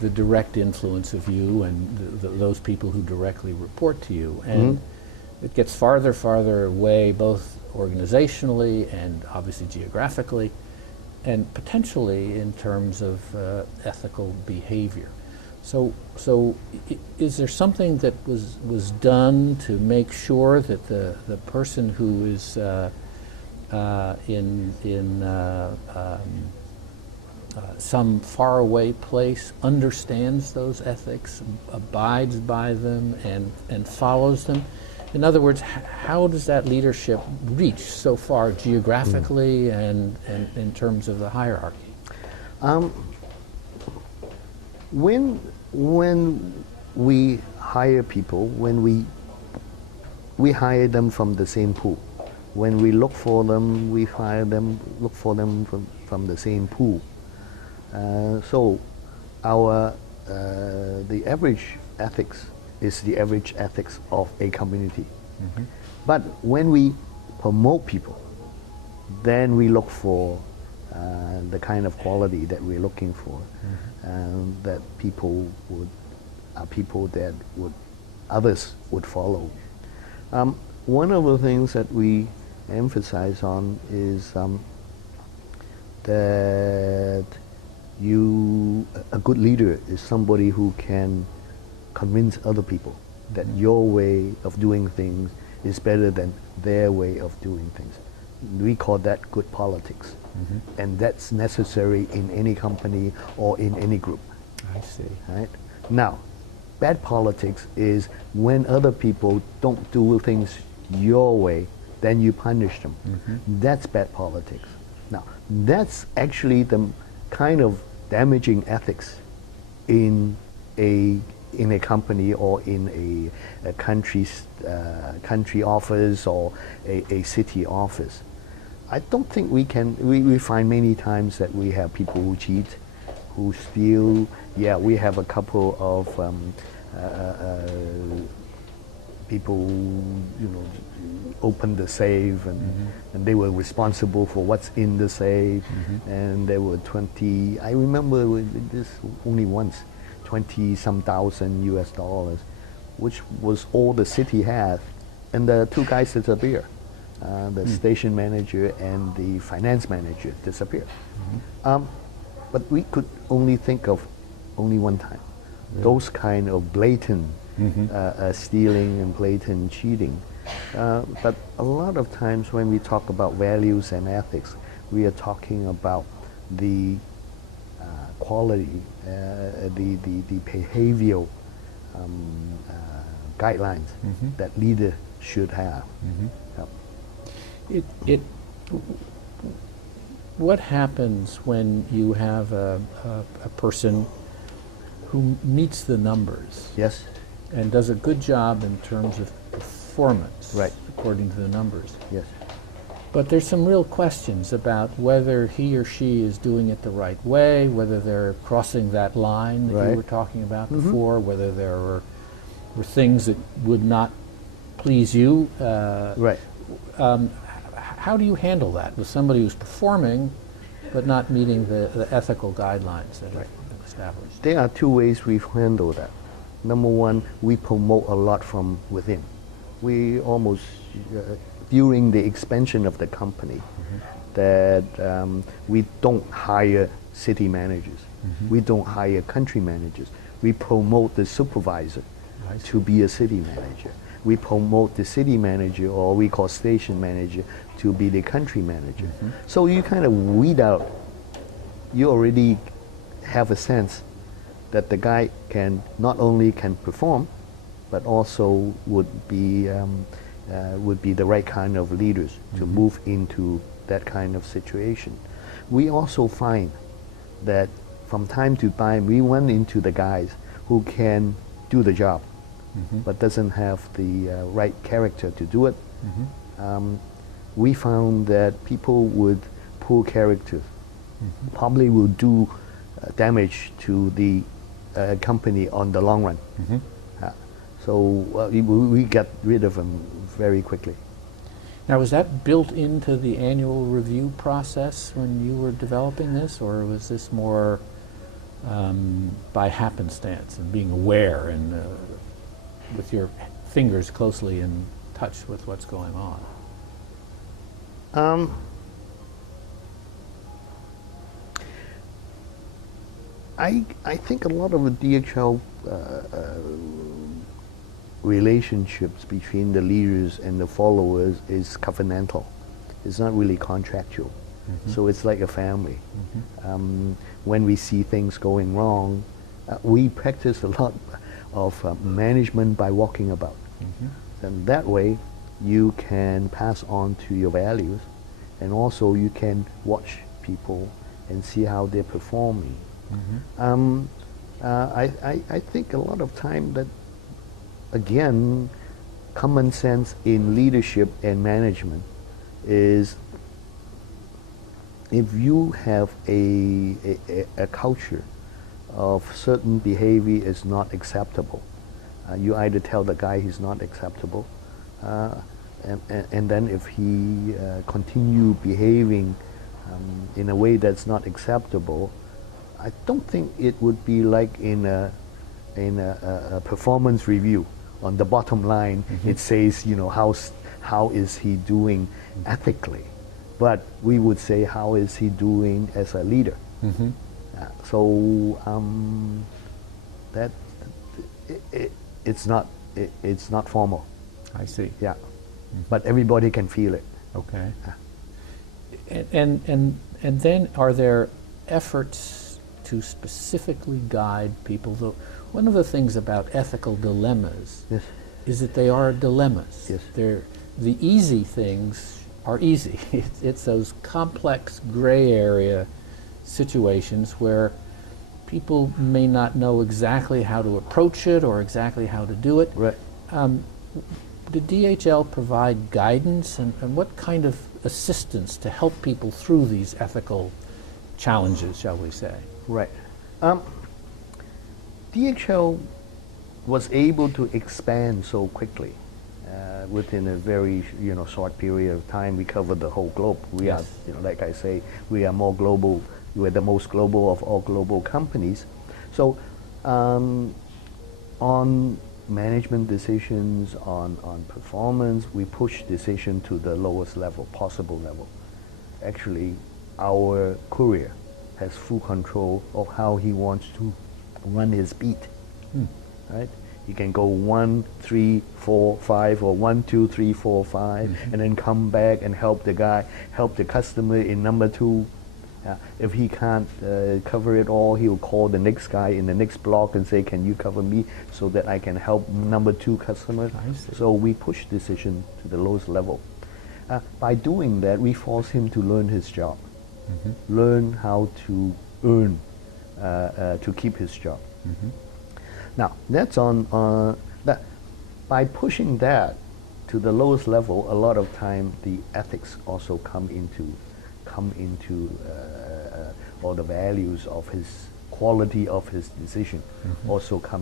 the direct influence of you and those people who directly report to you. And it gets farther away, both organizationally and obviously geographically, and potentially in terms of ethical behavior. So is there something that was done to make sure that the person who is in some faraway place understands those ethics, abides by them, and follows them? In other words, how does that leadership reach so far geographically and in terms of the hierarchy? When we hire people, when we hire them from the same pool. When we look for them, we look for them from the same pool. So the average ethics is the average ethics of a community. But when we promote people, then we look for the kind of quality that we're looking for, that people that others would follow. One of the things that we emphasize on is that a good leader is somebody who can convince other people that your way of doing things is better than their way of doing things. We call that good politics. And that's necessary in any company or in any group. I see. Right? Now, bad politics is when other people don't do things your way, then you punish them. That's bad politics. Now, that's actually the kind of damaging ethics in a company or in a country office or a city office. I don't think we find many times that we have people who cheat, who steal. Yeah, we have a couple of people who, opened the safe and they were responsible for what's in the safe. And there were I remember this only once, 20-some thousand US$, which was all the city had, and the two guys disappeared. The station manager and the finance manager disappeared. But we could only think of only one time. Those kind of blatant stealing and blatant cheating. But a lot of times when we talk about values and ethics, we are talking about the quality, the behavioral guidelines that leaders should have. What happens when you have a person who meets the numbers? Yes. And does a good job in terms of performance, right, according to the numbers? Yes. But there's some real questions about whether he or she is doing it the right way, whether they're crossing that line that you were talking about before, whether there were things that would not please you. Right. How do you handle that with somebody who's performing but not meeting the ethical guidelines that are established? There are two ways we handle that. Number one, we promote a lot from within. We almost, during the expansion of the company, that we don't hire city managers. We don't hire country managers. We promote the supervisor to be a city manager. We promote the city manager, or we call station manager, to be the country manager. So you kind of weed out, you already have a sense that the guy can not only can perform, but also would be the right kind of leaders to move into that kind of situation. We also find that from time to time we run into the guys who can do the job, but doesn't have the right character to do it. We found that people with poor character probably will do damage to the company on the long run. So we get rid of them very quickly. Now, was that built into the annual review process when you were developing this, or was this more by happenstance and being aware and with your fingers closely in touch with what's going on? I think a lot of the DHL relationships between the leaders and the followers is covenantal. It's not really contractual. So it's like a family. When we see things going wrong, we practice a lot of management by walking about. And that way, you can pass on to your values, and also you can watch people and see how they're performing. I think a lot of time that, again, common sense in leadership and management is if you have a culture of certain behavior is not acceptable, you either tell the guy he's not acceptable, and then if he continue behaving in a way that's not acceptable, I don't think it would be like in a performance review. On the bottom line, it says, you know, how is he doing ethically, but we would say how is he doing as a leader. So that it's not formal. I see. Yeah, but everybody can feel it. Okay. And then are there efforts to specifically guide people? Though one of the things about ethical dilemmas is that they are dilemmas. Yes. They're, the easy things are easy. It's those complex gray area situations where people may not know exactly how to approach it or exactly how to do it. Right. Did DHL provide guidance and what kind of assistance to help people through these ethical challenges, shall we say? Right. DHL was able to expand so quickly within a very short period of time. We covered the whole globe. We are, like I say, we are more global. We're the most global of all global companies. So on management decisions, on performance, we push decision to the lowest level, possible level. Actually, our courier has full control of how he wants to run his beat, right? He can go 1, 3, 4, 5, or 1, 2, 3, 4, 5, and then come back and help the customer in number 2. If he can't cover it all, he'll call the next guy in the next block and say, can you cover me so that I can help number 2 customer? So we push decision to the lowest level. By doing that, we force him to learn his job, learn how to earn to keep his job. Now, that's on that. By pushing that to the lowest level, a lot of time the ethics also come into all the values of his quality of his decision also come